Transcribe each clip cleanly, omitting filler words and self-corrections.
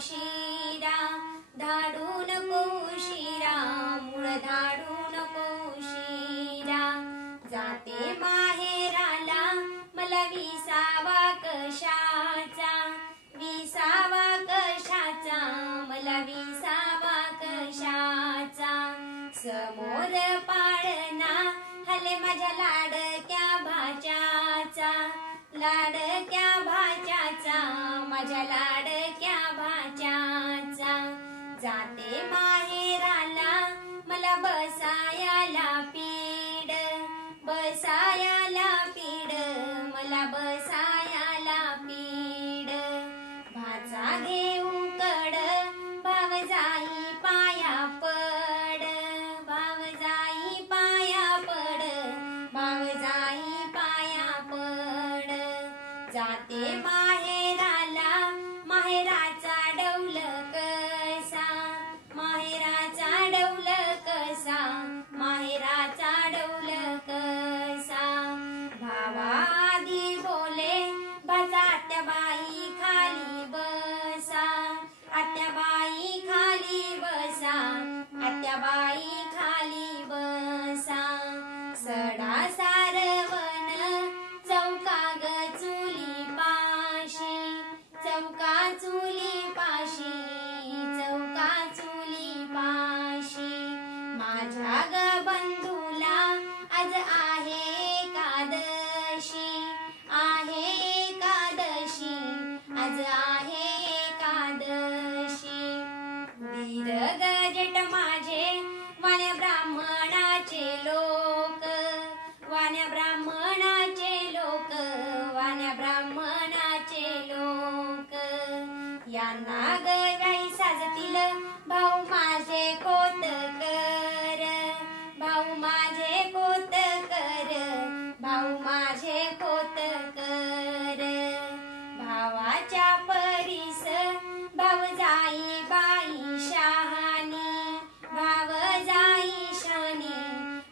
शिरा, धाडू नको शिरा, मूळ धाडू नको शिरा. जाते माहेराला मला विसावा कशाचा, विसावा कशाचा, मला विसावा कशाचा. समोर पाळणा हले माझ्या लाडक्या भाच्याचा, लाडक्या भाच्याचा, माझ्या लाडक्या भाच्याचा. जाते माहेराला मला बसायाला पीड, बसायाला पीड, मला बसायाला पीड. भाचा घेऊन कड भाव जाई पाया पड, भाव जाई पाया पड, भाव जाई पाया पड. जाते माहेराला माहेराचा डौल कसा, माहेराचा डौल कसा, माहेराचा डौल कसा. भावादी बोले भाचा आत्याबाई खाली बसा, आत्याबाई खाली बसा, आत्याबाई खाली बसा. सडा सारवण चौका ग चुली पाशी, चौका चुली पाशी, चौका चुली पाशी. माझ्या ग बंधूला आज आहे एकादशी, आहे एकादशी, आज आहे एकादशी. वीर गजेट माझे वाण्या ब्राह्मणाचे लोक, वाण्या ब्राह्मणाचे लोक, वाण्या ब्राह्मणाचे लोक. यांना गवाई साजतील भाऊ माझे कोतकर, भाऊ माझे कोतकर, भाऊ माझे कोतकर. भावाच्या परीस भाव जाई बाई शहाणी, भाव जाई शानी,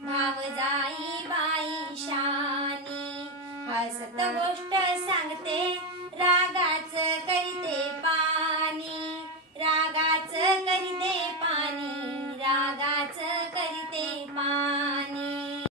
भाव जाई बाई शानी. हसत गोष्ट सांगते रागाच करते